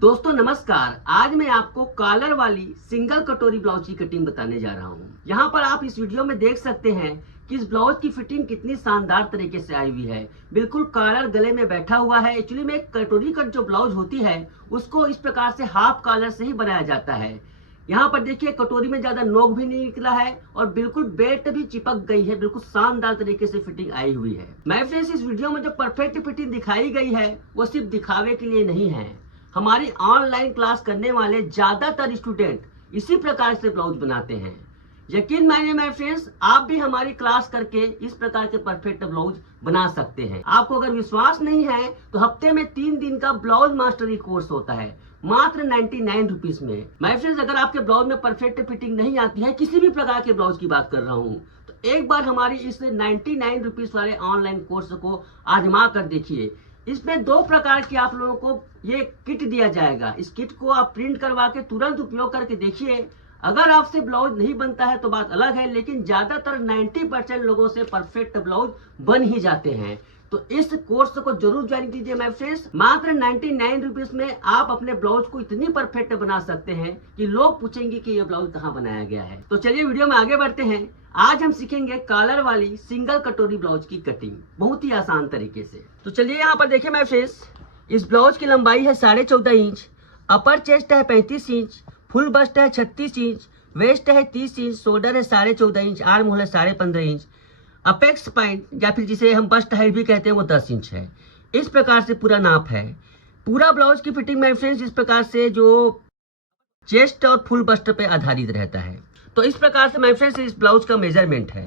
दोस्तों नमस्कार। आज मैं आपको कॉलर वाली सिंगल कटोरी ब्लाउज की कटिंग बताने जा रहा हूँ। यहाँ पर आप इस वीडियो में देख सकते हैं कि इस ब्लाउज की फिटिंग कितनी शानदार तरीके से आई हुई है। बिल्कुल कॉलर गले में बैठा हुआ है। एक्चुअली में कटोरी कट जो ब्लाउज होती है उसको इस प्रकार से हाफ कॉलर से ही बनाया जाता है। यहाँ पर देखिए कटोरी में ज्यादा नोक भी नहीं निकला है और बिल्कुल बेल्ट भी चिपक गई है। बिल्कुल शानदार तरीके से फिटिंग आई हुई है। मैं फ्रेंड्स इस वीडियो में जो परफेक्ट फिटिंग दिखाई गई है वो सिर्फ दिखावे के लिए नहीं है। हमारी ऑनलाइन क्लास करने वाले ज्यादातर स्टूडेंट इसी प्रकार से ब्लाउज बनाते हैं। यकीन मानिए माय फ्रेंड्स, आप भी हमारी क्लास करके इस प्रकार के परफेक्ट ब्लाउज बना सकते हैं। आपको अगर विश्वास नहीं है तो हफ्ते में 3 दिन का ब्लाउज मास्टरी कोर्स होता है मात्र 99 रुपीज में। माय फ्रेंड्स, अगर आपके ब्लाउज में परफेक्ट फिटिंग नहीं आती है, किसी भी प्रकार के ब्लाउज की बात कर रहा हूँ, तो एक बार हमारी इस 99 रुपीज वाले ऑनलाइन कोर्स को आजमा कर देखिए। इसमें 2 प्रकार की आप लोगों को ये किट दिया जाएगा। इस किट को आप प्रिंट करवा के तुरंत उपयोग करके देखिए। अगर आपसे ब्लाउज नहीं बनता है तो बात अलग है, लेकिन ज्यादातर 90% लोगों से परफेक्ट ब्लाउज बन ही जाते हैं। तो इस कोर्स को जरूर ज्वाइन कीजिए माय फ्रेंड्स। मात्र 99 रुपीज में आप अपने ब्लाउज को इतनी परफेक्ट बना सकते हैं कि लोग पूछेंगे कि ये ब्लाउज कहाँ बनाया गया है। तो चलिए वीडियो में आगे बढ़ते हैं। आज हम सीखेंगे कॉलर वाली सिंगल कटोरी ब्लाउज की कटिंग बहुत ही आसान तरीके से। तो चलिए यहाँ पर देखिए माय फ्रेंड्स, इस ब्लाउज की लंबाई है 14.5 इंच, अपर चेस्ट है 35 इंच, फुल बस्ट है 36 इंच, वेस्ट है 30 इंच, शोल्डर है 14.5 इंच, आर्म होल है 15.5 इंच, अपेक्स पॉइंट या फिर जिसे हम बस्ट हाइट भी कहते हैं वो 10 इंच है। इस प्रकार से पूरा नाप है। पूरा ब्लाउज की फिटिंग माय फ्रेंड्स इस प्रकार से जो चेस्ट और फुल बस्ट पे आधारित रहता है। तो इस प्रकार से माय फ्रेंड्स इस ब्लाउज का मेजरमेंट है।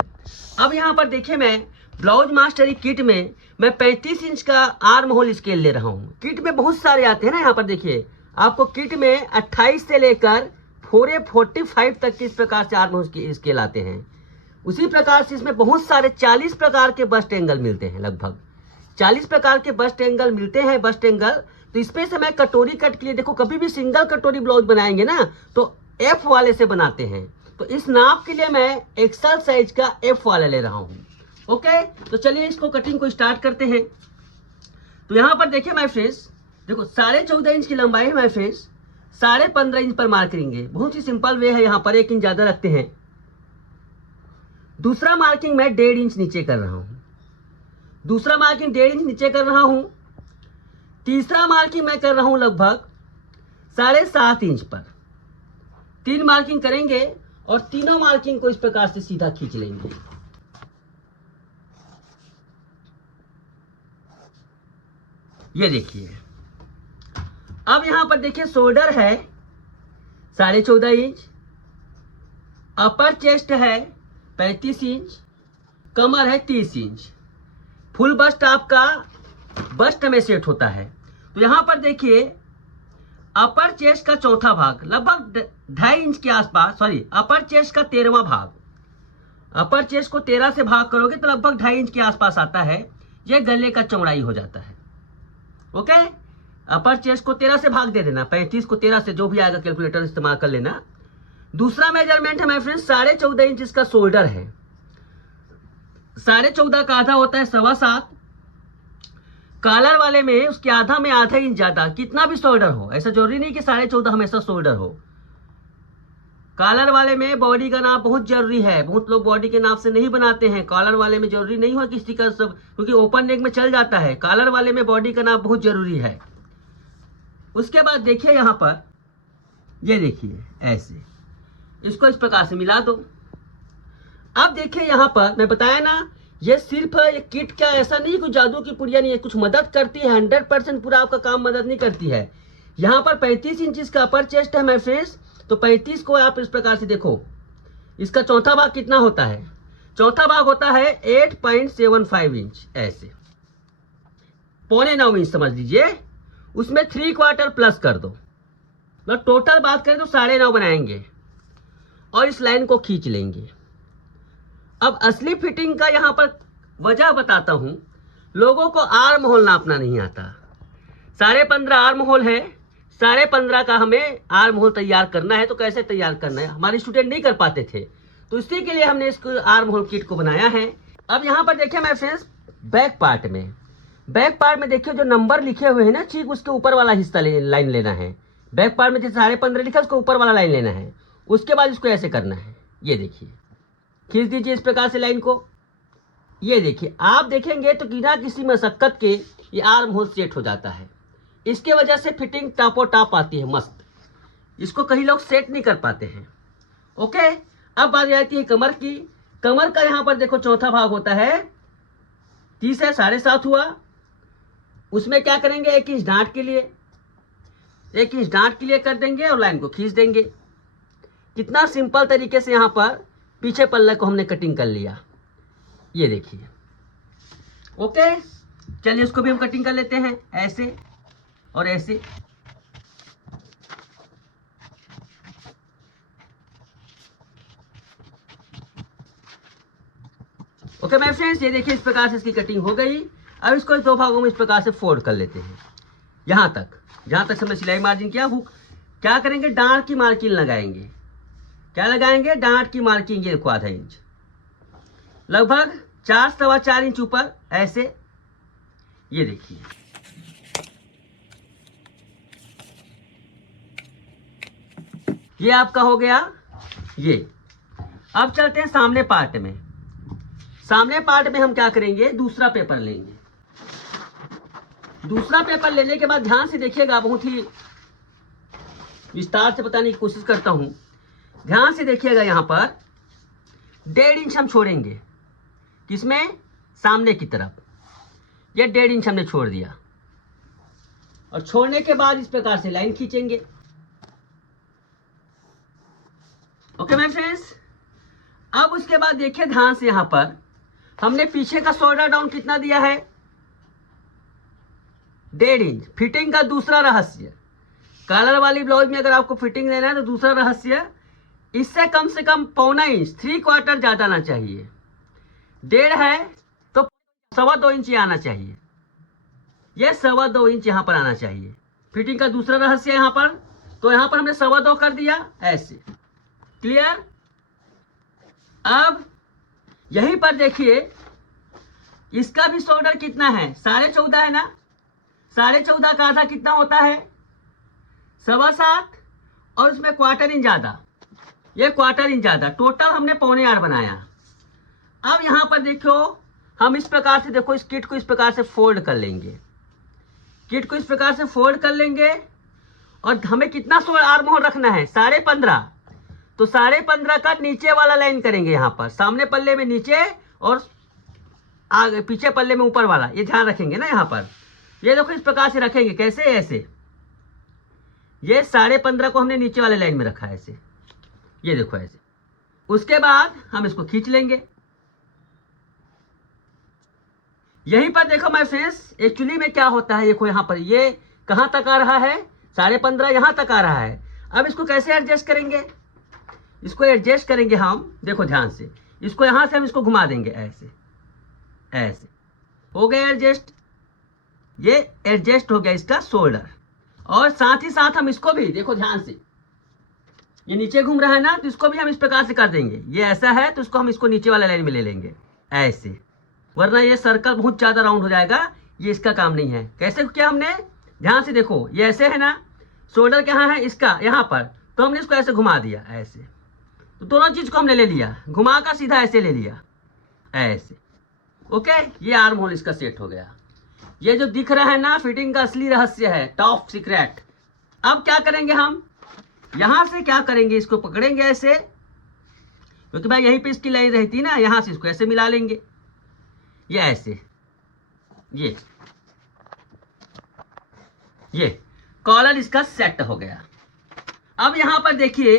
अब यहाँ पर देखिए, मैं ब्लाउज मास्टरी किट में मैं 35 इंच का आर्म होल स्केल ले रहा हूँ। किट में बहुत सारे आते हैं ना, यहाँ पर देखिए आपको किट में 28 से लेकर 45 तक के इस प्रकार से आर्म होल स्केल आते हैं। उसी प्रकार से इसमें बहुत सारे 40 प्रकार के बस्ट एंगल मिलते हैं। लगभग 40 प्रकार के बस्ट एंगल मिलते हैं। बस्ट एंगल तो इसमें से मैं कटोरी कट के लिए, देखो कभी भी सिंगल कटोरी ब्लाउज बनाएंगे ना तो F वाले से बनाते हैं। तो इस नाप के लिए मैं एक्सल साइज का F वाला ले रहा हूँ। ओके, तो चलिए इसको कटिंग को स्टार्ट करते हैं। तो यहाँ पर देखिए माय फ्रेंड्स, देखो 14.5 इंच की लंबाई है माय फ्रेंड्स, 15.5 इंच पर मार्क करेंगे। बहुत ही सिंपल वे है। यहाँ पर 1 इंच ज्यादा रखते हैं। दूसरा मार्किंग मैं 1.5 इंच नीचे कर रहा हूँ। दूसरा मार्किंग 1.5 इंच नीचे कर रहा हूँ। तीसरा मार्किंग मैं कर रहा हूँ लगभग 7.5 इंच पर। 3 मार्किंग करेंगे और तीनों मार्किंग को इस प्रकार से सीधा खींच लेंगे। ये देखिए। अब यहां पर देखिए शोल्डर है 14.5 इंच, अपर चेस्ट है 35 इंच, कमर है 30 इंच, फुल बस्ट आपका बस्ट में सेट होता है। तो यहां पर देखिए अपर चेस्ट का चौथा भाग लगभग 2.5 इंच के आसपास, सॉरी अपर चेस्ट का 13वां भाग, अपर चेस्ट को 13 से भाग करोगे तो लगभग 2.5 इंच के आसपास आता है। यह गले का चौड़ाई हो जाता है। ओके, अपर चेस्ट को 13 से भाग दे देना, 35 को 13 से, जो भी आएगा कैलकुलेटर इस्तेमाल कर लेना। दूसरा मेजरमेंट है माय फ्रेंड्स 14.5 इंच इसका शोल्डर है। 14.5 का आधा होता है 7.25। कॉलर वाले में उसके आधा में आधा इंच ज्यादा, कितना भी शोल्डर हो, ऐसा जरूरी नहीं कि 14.5 हमेशा शोल्डर हो। कॉलर वाले में बॉडी का नाप बहुत जरूरी है। बहुत लोग बॉडी के नाप से नहीं बनाते हैं। कॉलर वाले में जरूरी नहीं हो कि स्टिकर सब, क्योंकि ओपन नेक में चल जाता है। कॉलर वाले में बॉडी का नाप बहुत जरूरी है। उसके बाद देखिए यहाँ पर, ये देखिए ऐसे इसको इस प्रकार से मिला दो। अब देखिए यहाँ पर मैं बताया ना, ये सिर्फ ये किट क्या ऐसा नहीं कुछ जादू की पुड़िया नहीं है, कुछ मदद करती है। 100% पूरा आपका काम मदद नहीं करती है। यहाँ पर 35 इंच का अपर चेस्ट है माय फ्रेंड्स, तो 35 को आप इस प्रकार से देखो, इसका चौथा भाग कितना होता है? चौथा भाग होता है 8.75 इंच, ऐसे 8.25 इंच समझ लीजिए। उसमें 3/4 प्लस कर दो, मतलब टोटल बात करें तो 9.5 बनाएंगे और इस लाइन को खींच लेंगे। अब असली फिटिंग का यहाँ पर वजह बताता हूं। लोगों को आर्म होल नापना नहीं आता। 15.5 आर्म होल है, 15.5 का हमें आर्म होल तैयार करना है। तो कैसे तैयार करना है, हमारे स्टूडेंट नहीं कर पाते थे, तो इसी के लिए हमने इसको आर्म होल किट को बनाया है। अब यहाँ पर देखिए माय फ्रेंड्स, बैक पार्ट में बैक पार्ट में देखिए जो नंबर लिखे हुए हैं ना, ठीक उसके ऊपर वाला हिस्सा लाइन लेना है। बैक पार्ट में जैसे 15.5 लिखा है उसके ऊपर वाला लाइन लेना है। उसके बाद इसको ऐसे करना है, ये देखिए, खींच दीजिए इस प्रकार से लाइन को। ये देखिए, आप देखेंगे तो बिना किसी मशक्कत के ये आर्म होल सेट हो जाता है। इसके वजह से फिटिंग टापो टाप आती है मस्त। इसको कई लोग सेट नहीं कर पाते हैं। ओके, अब बात आती है कमर की। कमर का यहाँ पर देखो चौथा भाग होता है, 30 है, 7.5 हुआ। उसमें क्या करेंगे, 1 इंच डांट के लिए, 1 इंच डांट के लिए कर देंगे और लाइन को खींच देंगे। कितना सिंपल तरीके से यहाँ पर पीछे पल्ले को हमने कटिंग कर लिया, ये देखिए। ओके, चलिए इसको भी हम कटिंग कर लेते हैं, ऐसे और ऐसे। ओके माय फ्रेंड्स, ये देखिए इस प्रकार से इसकी कटिंग हो गई। अब इसको 2 भागों में इस प्रकार से फोल्ड कर लेते हैं। यहाँ तक, जहाँ तक हमने सिलाई मार्जिन किया, वो क्या करेंगे, डांट की मार्किंग लगाएंगे। क्या लगाएंगे, डांट की मार्किंग। ये देखो आधा इंच, लगभग 4 सवा 4 इंच ऊपर, ऐसे। ये देखिए, ये आपका हो गया ये। अब चलते हैं सामने पार्ट में। सामने पार्ट में हम क्या करेंगे, दूसरा पेपर लेंगे। दूसरा पेपर लेने के बाद ध्यान से देखिएगा, बहुत ही विस्तार से बताने की कोशिश करता हूं, ध्यान से देखिएगा। यहाँ पर 1.5 इंच हम छोड़ेंगे, किसमें, सामने की तरफ। ये 1.5 इंच हमने छोड़ दिया, और छोड़ने के बाद इस प्रकार से लाइन खींचेंगे। ओके माय फ्रेंड्स, अब उसके बाद देखिए ध्यान से, यहाँ पर हमने पीछे का शोल्डर डाउन कितना दिया है, 1.5 इंच। फिटिंग का दूसरा रहस्य, कॉलर वाली ब्लाउज में अगर आपको फिटिंग लेना है तो दूसरा रहस्य, इससे कम से कम 1.25 इंच, 3/4 ज्यादा ना चाहिए। 1.5 है तो 2.25 इंच आना चाहिए। ये 2.25 इंच यहाँ पर आना चाहिए। फिटिंग का दूसरा रहस्य यहाँ पर, तो यहाँ पर हमने 2.25 कर दिया, ऐसे। क्लियर। अब यहीं पर देखिए, इसका भी शोल्डर कितना है, 14.5 है ना। 14.5 का आधा कितना होता है, 7.25, और उसमें 1/4 इंच ज्यादा, ये 1/4 इंच ज्यादा, टोटल हमने 7.25 बनाया। अब यहाँ पर देखो, हम इस प्रकार से देखो, इस किट को इस प्रकार से फोल्ड कर लेंगे। किट को इस प्रकार से फोल्ड कर लेंगे, और हमें कितना आर्म होल रखना है, 15.5। तो 15.5 का नीचे वाला लाइन करेंगे यहाँ पर, सामने पल्ले में नीचे और आगे पीछे पल्ले में ऊपर वाला, ये ध्यान रखेंगे ना। यहाँ पर ये देखो इस प्रकार से रखेंगे, कैसे, ऐसे। ये 15.5 को हमने नीचे वाले लाइन में रखा है, ऐसे। ये देखो ऐसे। उसके बाद हम इसको खींच लेंगे। यहीं पर देखो माय फ्रेंड्स, एक्चुअली में क्या होता है, देखो यहाँ पर ये कहाँ तक आ रहा है, 15.5 यहाँ तक आ रहा है। अब इसको कैसे एडजस्ट करेंगे, इसको एडजस्ट करेंगे हम, देखो ध्यान से, इसको यहां से हम इसको घुमा देंगे, ऐसे ऐसे। हो गया एडजस्ट, ये एडजस्ट हो गया इसका शोल्डर। और साथ ही साथ हम इसको भी देखो ध्यान से, ये नीचे घूम रहा है ना, तो इसको भी हम इस प्रकार से कर देंगे। ये ऐसा है तो इसको हम इसको नीचे वाला लाइन में ले लेंगे, ऐसे। वरना ये सर्कल बहुत ज्यादा राउंड हो जाएगा, ये इसका काम नहीं है। कैसे किया हमने, ध्यान से देखो, ये ऐसे है ना, शोल्डर कहाँ है इसका, यहाँ पर, तो हमने इसको ऐसे घुमा दिया, ऐसे। तो दोनों चीज को हमने ले लिया, घुमा कर सीधा ऐसे ले लिया, ऐसे। ओके, ये आर्म होल इसका सेट हो गया। ये जो दिख रहा है ना, फिटिंग का असली रहस्य है, टॉप सीक्रेट। अब क्या करेंगे हम, यहां से क्या करेंगे, इसको पकड़ेंगे ऐसे, क्योंकि भाई यहीं पे इसकी लाइन रहती है ना, यहां से इसको ऐसे मिला लेंगे, ये ऐसे। ये कॉलर इसका सेट हो गया। अब यहां पर देखिए,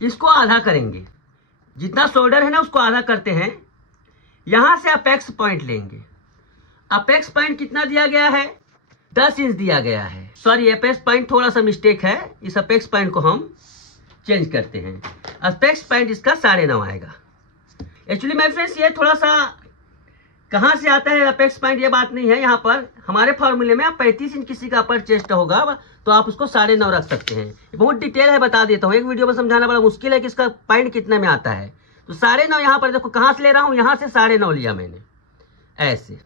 इसको आधा करेंगे, जितना शोल्डर है ना उसको आधा करते हैं। यहां से अपेक्स पॉइंट लेंगे। अपेक्स पॉइंट कितना दिया गया है, 10 इंच दिया गया है। सॉरी, अपेक्स पॉइंट थोड़ा सा मिस्टेक है, इस अपेक्स पॉइंट को हम चेंज करते हैं। अपेक्स पॉइंट इसका 9.5 आएगा। एक्चुअली माय फ्रेंड्स, ये थोड़ा सा कहाँ से आता है अपेक्स पॉइंट, ये बात नहीं है। यहाँ पर हमारे फॉर्मूले में 35 इंच किसी का अपर चेस्ट होगा तो आप उसको 9.5 रख सकते हैं। बहुत डिटेल है, बता देता हूँ, एक वीडियो में समझाना बड़ा मुश्किल है कि इसका पॉइंट कितने में आता है। तो 9.5 यहाँ पर देखो, कहाँ से ले रहा हूँ, यहाँ से 9.5 लिया मैंने, ऐसे।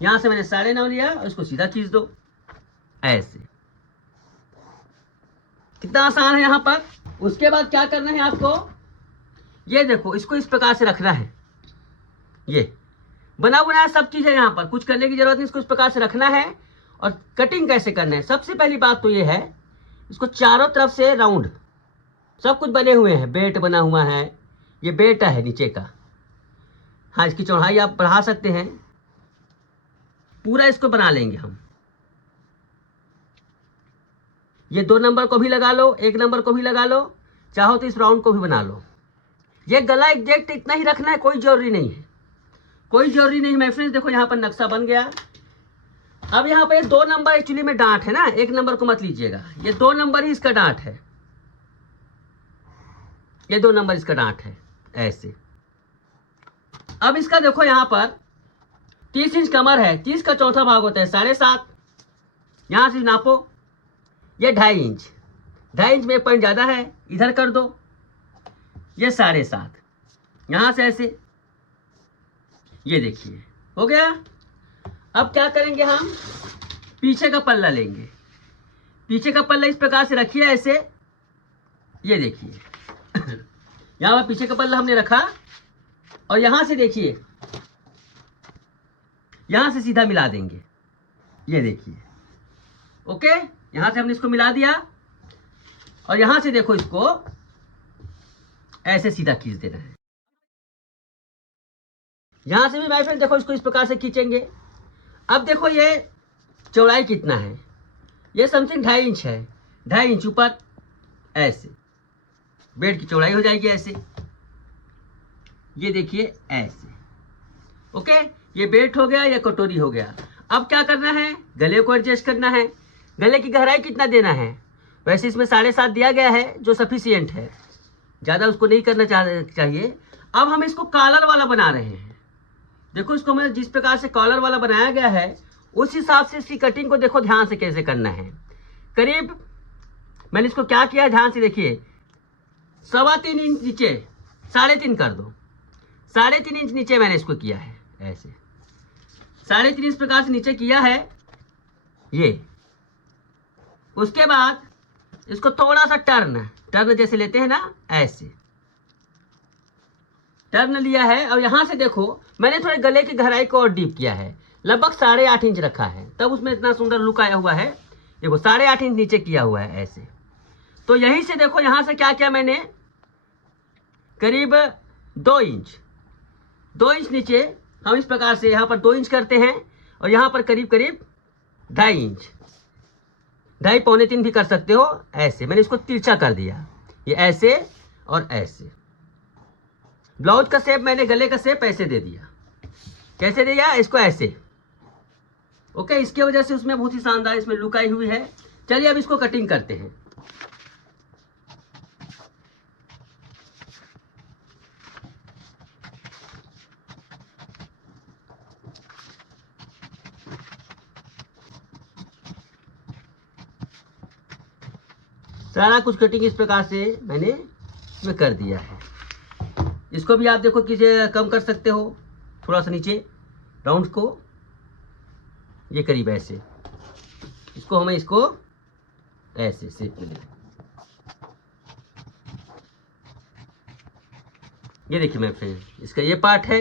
यहां से मैंने 9.5 लिया और इसको सीधा खींच दो ऐसे। कितना आसान है यहाँ पर। उसके बाद क्या करना है आपको, ये देखो इसको इस प्रकार से रखना है। ये बना बनाया सब चीज है, यहाँ पर कुछ करने की जरूरत नहीं, इसको इस प्रकार से रखना है। और कटिंग कैसे करना है, सबसे पहली बात तो ये है, इसको चारों तरफ से राउंड सब कुछ बने हुए हैं, बेट बना हुआ है, ये बेट है नीचे का। हाँ, इसकी चौड़ाई आप बढ़ा सकते हैं, पूरा इसको बना लेंगे हम। ये 2 नंबर को भी लगा लो, 1 नंबर को भी लगा लो, चाहो तो इस राउंड को भी बना लो। ये गला एग्जैक्ट इतना ही रखना है, कोई जरूरी नहीं है, कोई जरूरी नहीं। माय फ्रेंड्स देखो यहाँ पर नक्शा बन गया। अब यहाँ पर 2 नंबर एक्चुअली में डांट है ना, 1 नंबर को मत लीजिएगा, ये 2 नंबर ही इसका डांट है, ये 2 नंबर इसका डांट है ऐसे। अब इसका देखो यहाँ पर 30 इंच कमर है, 30 का चौथा भाग होता है 7.5, यहाँ से नापो, ये 2.5 इंच, 2.5 इंच में 1 पॉइंट ज़्यादा है, इधर कर दो, ये 7.5, यहाँ से ऐसे, ये देखिए हो गया। अब क्या करेंगे हम, पीछे का पल्ला लेंगे, पीछे का पल्ला इस प्रकार से रखिए ऐसे, ये देखिए यहाँ पर पीछे का पल्ला हमने रखा और यहाँ से देखिए, यहाँ से सीधा मिला देंगे, ये देखिए ओके। यहाँ से हमने इसको मिला दिया और यहाँ से देखो इसको ऐसे सीधा खींच देना है। यहाँ से भी माय फ्रेंड देखो इसको इस प्रकार से खींचेंगे। अब देखो ये चौड़ाई कितना है, ये समथिंग 2.5 इंच है, 2.5 इंच ऊपर ऐसे बेड की चौड़ाई हो जाएगी ऐसे, ये देखिए ऐसे ओके। ये बेट हो गया, ये कटोरी हो गया। अब क्या करना है, गले को एडजस्ट करना है। गले की गहराई कितना देना है, वैसे इसमें 7.5 दिया गया है जो सफिशियंट है, ज़्यादा उसको नहीं करना चाहिए। अब हम इसको कॉलर वाला बना रहे हैं। देखो इसको मैं जिस प्रकार से कॉलर वाला बनाया गया है उस हिसाब से इसकी कटिंग को देखो ध्यान से कैसे करना है। करीब मैंने इसको क्या किया है, ध्यान से देखिए, 3.25 इंच नीचे, 3.5 कर दो, 3.5 इंच नीचे मैंने इसको किया है ऐसे, 3.5 इस प्रकार से नीचे किया है ये। उसके बाद इसको थोड़ा सा टर्न जैसे लेते हैं ना, ऐसे टर्न लिया है। और यहाँ से देखो मैंने थोड़े गले की गहराई को और डीप किया है, लगभग 8.5 इंच रखा है, तब उसमें इतना सुंदर लुक आया हुआ है। देखो 8.5 इंच नीचे किया हुआ है ऐसे। तो यहीं से देखो यहाँ से क्या किया मैंने, करीब 2 इंच नीचे हम इस प्रकार से यहाँ पर 2 इंच करते हैं और यहाँ पर करीब 2.5 इंच, 2.5 पौने 3 भी कर सकते हो ऐसे। मैंने इसको तिरछा कर दिया, ये ऐसे और ऐसे। ब्लाउज का शेप मैंने गले का शेप ऐसे दे दिया, कैसे दिया, इसको ऐसे ओके। इसके वजह से उसमें बहुत ही शानदार इसमें लुक आई हुई है। चलिए अब इसको कटिंग करते हैं। सारा कुछ कटिंग इस प्रकार से मैंने इसमें कर दिया है। इसको भी आप देखो किसे कम कर सकते हो, थोड़ा सा नीचे राउंड को, ये करीब ऐसे, इसको हमें इसको ऐसे शेप में लें। ये देखिए मेरे फ्रेंड, इसका ये पार्ट है,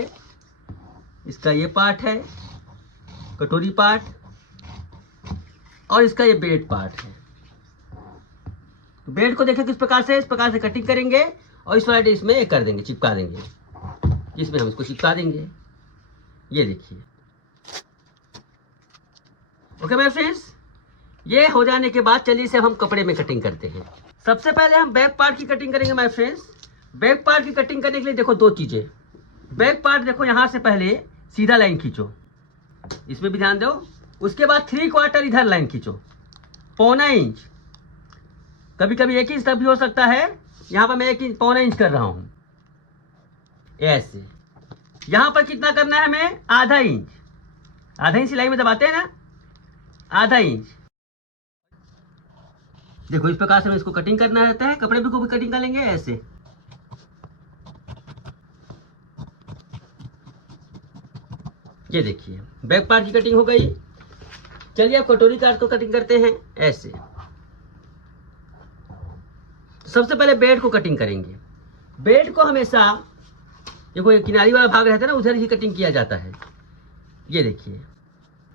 इसका ये पार्ट है कटोरी पार्ट, और इसका ये बेड पार्ट है। तो बेड को देखें किस प्रकार से, इस प्रकार से कटिंग करेंगे और इस वाले इसमें एक कर देंगे, चिपका देंगे, इसमें हम इसको चिपका देंगे, ये देखिए ओके माय फ्रेंड्स। ये हो जाने के बाद चलिए इसे हम कपड़े में कटिंग करते हैं। सबसे पहले हम बैक पार्ट की कटिंग करेंगे माय फ्रेंड्स। बैक पार्ट की कटिंग करने के लिए देखो 2 चीजें। बैक पार्ट देखो यहाँ से पहले सीधा लाइन खींचो, इसमें भी ध्यान दो। उसके बाद 3/4 इधर लाइन खींचो, 1.25 इंच, कभी कभी 1 इंच तक भी हो सकता है। यहाँ पर मैं 1 इंच 1.25 इंच कर रहा हूँ ऐसे। यहाँ पर कितना करना है हमें, आधा इंच सिलाई में दबाते हैं ना, आधा इंच। देखो इस प्रकार से हमें इसको कटिंग करना रहता है। कपड़े भी को भी कटिंग कर लेंगे ऐसे। ये देखिए बैक पार्ट की कटिंग हो गई। चलिए अब कटोरी काट को कटिंग करते हैं ऐसे। सबसे पहले बेड को कटिंग करेंगे। बेड को हमेशा ये कोई किनारी वाला भाग रहता है ना, उधर ही कटिंग किया जाता है। ये देखिए।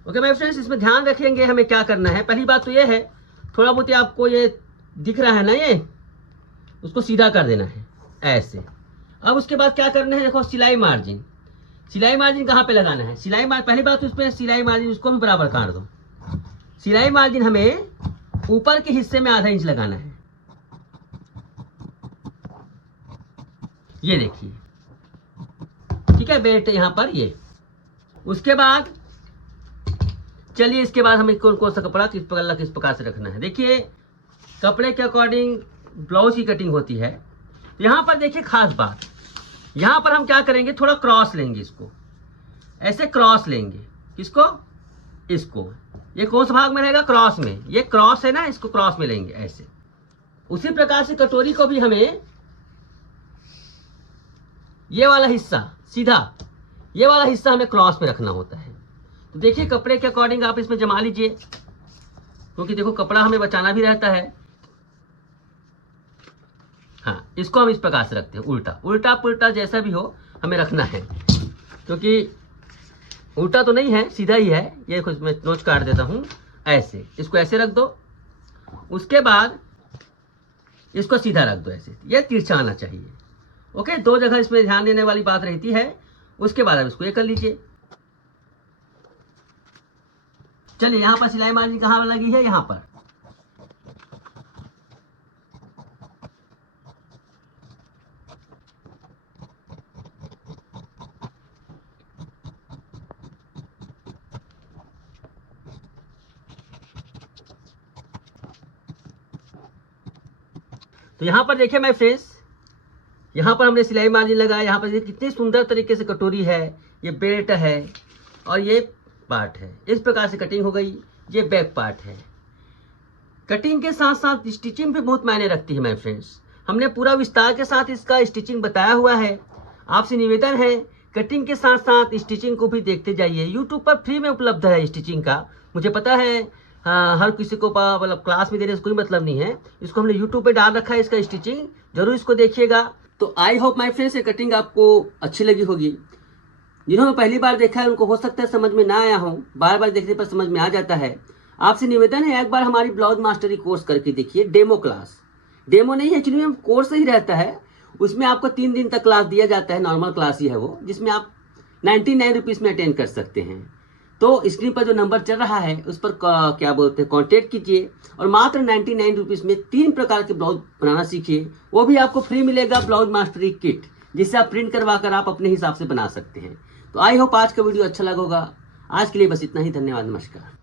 ओके माय फ्रेंड्स, इसमें ध्यान रखेंगे हमें क्या करना है। पहली बात तो ये है, थोड़ा बहुत आपको ये दिख रहा है ना, ये उसको सीधा कर देना है ऐसे। अब उसके बाद क्या करना है, देखो सिलाई मार्जिन। सिलाई मार्जिन कहाँ पे लगाना है? सिलाई मार्जिन, पहली बात तो इसमें सिलाई मार्जिन उसको भी बराबर काट दो। सिलाई मार्जिन हमें ऊपर के हिस्से में आधा इंच लगाना है। ये देखिए, ठीक है, बेल्ट यहाँ पर ये। उसके बाद चलिए इसके बाद हमें कौन सा कपड़ा किस प्रकार से रखना है। देखिए कपड़े के अकॉर्डिंग ब्लाउज की कटिंग होती है। यहाँ पर देखिए खास बात, यहाँ पर हम क्या करेंगे, थोड़ा क्रॉस लेंगे, इसको ऐसे क्रॉस लेंगे। किसको? इसको। ये कौन सा भाग में रहेगा? क्रॉस में। ये क्रॉस है ना, इसको क्रॉस में लेंगे ऐसे। उसी प्रकार से कटोरी को भी हमें ये वाला हिस्सा सीधा, ये वाला हिस्सा हमें क्रॉस में रखना होता है। तो देखिए कपड़े के अकॉर्डिंग आप इसमें जमा लीजिए, क्योंकि देखो कपड़ा हमें बचाना भी रहता है। हाँ, इसको हम इस प्रकार से रखते हैं, उल्टा उल्टा पुल्टा जैसा भी हो हमें रखना है, क्योंकि उल्टा तो नहीं है, सीधा ही है। ये कुछ मैं नोच काट देता हूँ ऐसे। इसको ऐसे रख दो, उसके बाद इसको सीधा रख दो ऐसे। ये तिरछा आना चाहिए। ओके, दो जगह इसमें ध्यान देने वाली बात रहती है। उसके बाद अब इसको ये कर लीजिए। चलिए यहाँ पर सिलाई मार्जिन कहाँ लगी है? यहाँ पर। तो यहाँ पर देखिए माय फ्रेंड्स, यहाँ पर हमने सिलाई मार्जिन लगाया। यहाँ पर कितनी सुंदर तरीके से कटोरी है, ये बेल्ट है और ये पार्ट है। इस प्रकार से कटिंग हो गई। ये बैक पार्ट है। कटिंग के साथ साथ स्टिचिंग भी बहुत मायने रखती है माय फ्रेंड्स। हमने पूरा विस्तार के साथ इसका स्टिचिंग बताया हुआ है। आपसे निवेदन है कटिंग के साथ साथ स्टिचिंग को भी देखते जाइए। यूट्यूब पर फ्री में उपलब्ध है स्टिचिंग का। मुझे पता है हर किसी को मतलब क्लास में देने से कोई मतलब नहीं है। इसको हमने यूट्यूब पे डाल रखा है, इसका स्टिचिंग जरूर इसको देखिएगा। तो आई होप माय फ्रेंड्स ये कटिंग आपको अच्छी लगी होगी। जिन्होंने पहली बार देखा है उनको हो सकता है समझ में ना आया हो, बार बार देखने पर समझ में आ जाता है। आपसे निवेदन है एक बार हमारी ब्लाउज मास्टरी कोर्स करके देखिए। डेमो क्लास, डेमो नहीं है एक्चुअली में, कोर्स ही रहता है। उसमें आपको 3 दिन तक क्लास दिया जाता है। नॉर्मल क्लास ही है वो, जिसमें आप 99 रुपीज़ में अटेंड कर सकते हैं। तो स्क्रीन पर जो नंबर चल रहा है उस पर क्या बोलते हैं, कॉन्टेक्ट कीजिए और मात्र 99 रुपीज़ में 3 प्रकार के ब्लाउज बनाना सीखिए। वो भी आपको फ्री मिलेगा, ब्लाउज मास्टरी किट, जिससे आप प्रिंट करवा कर आप अपने हिसाब से बना सकते हैं। तो आई होप आज का वीडियो अच्छा लगा होगा। आज के लिए बस इतना ही। धन्यवाद, नमस्कार।